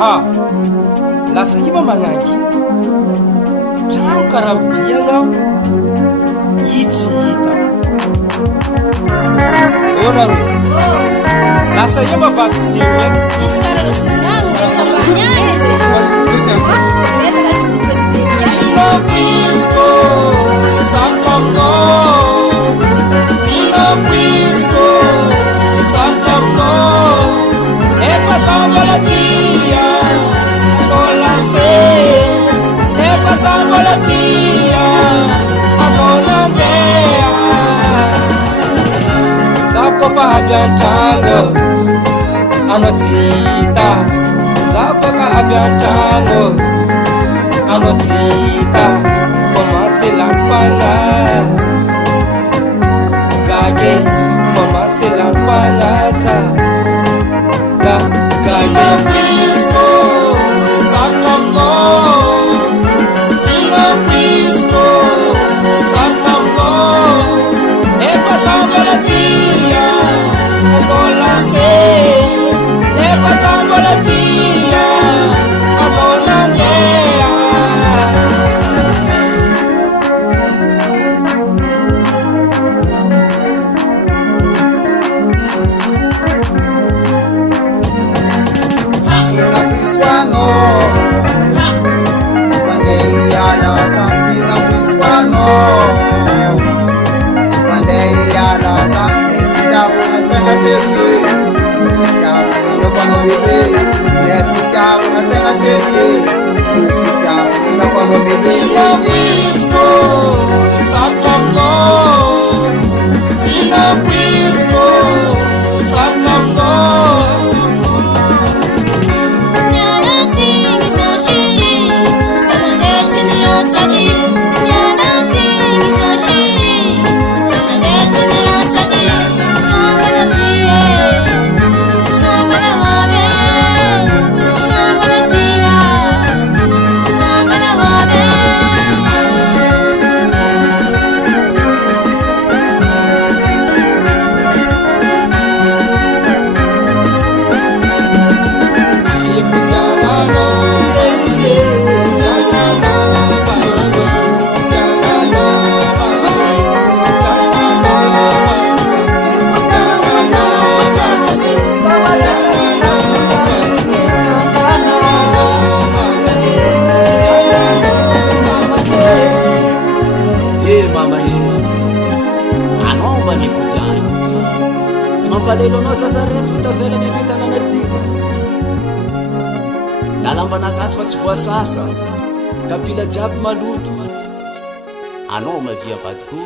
ha lasa hiva magnangy trano karabiana itsy hita ora ro lasa hiva vaky teo eky isy karazananagno etsambaniazy zay latsy mipetipetika Zinapisco Santamno Zinapisco Santamno Epa Zambalatia Anolase Epa Zambalatia Anolandea Zapko fahabiantrano Anotsita Zapaka habiantrano Anotsita Mamase lakfana Gage Mamase lakfana sa Zinapisco Santamno Zinapisco Santamno Epa Zambalatia Anolase Epa Zambalatia Anolandea Zinapisco Santamno Zinapisco Santamno Mialatini sanshiri Sanandetini rosadi Mialatini sanshiri Sanandetini rosadi Sambalatie Sambalawame Sambalatia Sambalawame Mampalelo anao sasarety fitavela mivitananatsika lalamba nakato fa tsy voasasa kapila jiaby maloto anao mavia vadiko